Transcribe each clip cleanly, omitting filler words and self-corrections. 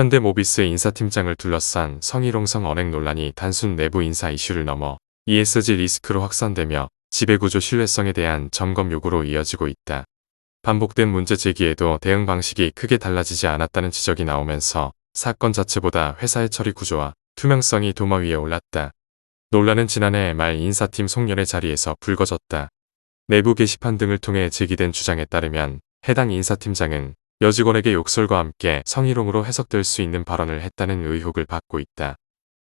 현대모비스 인사팀장을 둘러싼 성희롱성 언행 논란이 단순 내부 인사 이슈를 넘어 ESG 리스크로 확산되며 지배구조 신뢰성에 대한 점검 요구로 이어지고 있다. 반복된 문제 제기에도 대응 방식이 크게 달라지지 않았다는 지적이 나오면서 사건 자체보다 회사의 처리 구조와 투명성이 도마 위에 올랐다. 논란은 지난해 말 인사팀 송년회 자리에서 불거졌다. 내부 게시판 등을 통해 제기된 주장에 따르면 해당 인사팀장은 여직원에게 욕설과 함께 성희롱으로 해석될 수 있는 발언을 했다는 의혹을 받고 있다.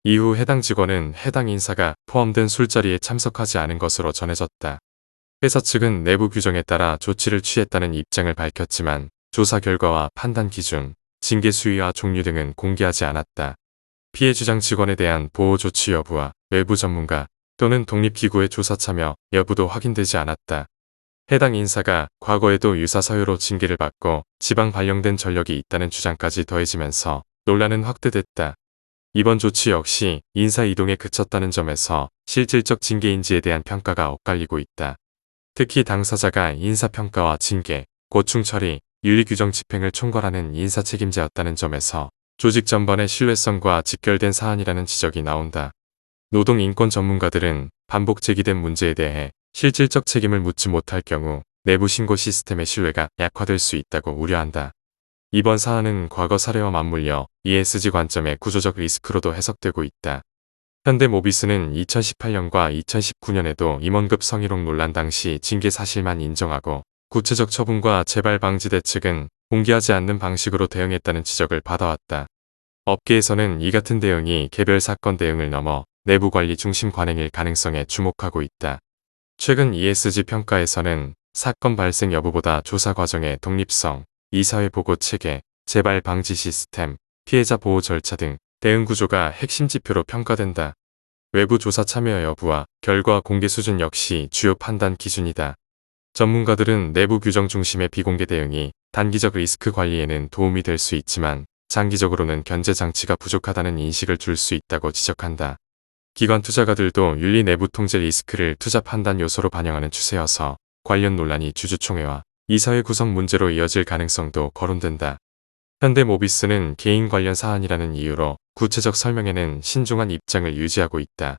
이후 해당 직원은 해당 인사가 포함된 술자리에 참석하지 않은 것으로 전해졌다. 회사 측은 내부 규정에 따라 조치를 취했다는 입장을 밝혔지만 조사 결과와 판단 기준, 징계 수위와 종류 등은 공개하지 않았다. 피해 주장 직원에 대한 보호 조치 여부와 외부 전문가 또는 독립기구의 조사 참여 여부도 확인되지 않았다. 해당 인사가 과거에도 유사 사유로 징계를 받고 지방 발령된 전력이 있다는 주장까지 더해지면서 논란은 확대됐다. 이번 조치 역시 인사 이동에 그쳤다는 점에서 실질적 징계인지에 대한 평가가 엇갈리고 있다. 특히 당사자가 인사평가와 징계, 고충 처리, 윤리규정 집행을 총괄하는 인사 책임자였다는 점에서 조직 전반의 신뢰성과 직결된 사안이라는 지적이 나온다. 노동인권 전문가들은 반복 제기된 문제에 대해 실질적 책임을 묻지 못할 경우 내부 신고 시스템의 신뢰가 약화될 수 있다고 우려한다. 이번 사안은 과거 사례와 맞물려 ESG 관점의 구조적 리스크로도 해석되고 있다. 현대모비스는 2018년과 2019년에도 임원급 성희롱 논란 당시 징계 사실만 인정하고 구체적 처분과 재발 방지 대책은 공개하지 않는 방식으로 대응했다는 지적을 받아왔다. 업계에서는 이 같은 대응이 개별 사건 대응을 넘어 내부 관리 중심 관행일 가능성에 주목하고 있다. 최근 ESG 평가에서는 사건 발생 여부보다 조사 과정의 독립성, 이사회 보고 체계, 재발 방지 시스템, 피해자 보호 절차 등 대응 구조가 핵심 지표로 평가된다. 외부 조사 참여 여부와 결과 공개 수준 역시 주요 판단 기준이다. 전문가들은 내부 규정 중심의 비공개 대응이 단기적 리스크 관리에는 도움이 될 수 있지만 장기적으로는 견제 장치가 부족하다는 인식을 줄 수 있다고 지적한다. 기관 투자가들도 윤리 내부 통제 리스크를 투자 판단 요소로 반영하는 추세여서 관련 논란이 주주총회와 이사회 구성 문제로 이어질 가능성도 거론된다. 현대모비스는 개인 관련 사안이라는 이유로 구체적 설명에는 신중한 입장을 유지하고 있다.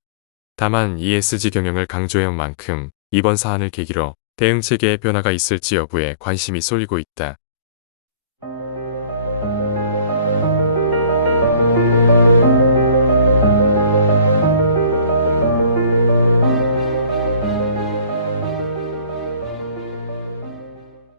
다만 ESG 경영을 강조해온 만큼 이번 사안을 계기로 대응 체계의 변화가 있을지 여부에 관심이 쏠리고 있다.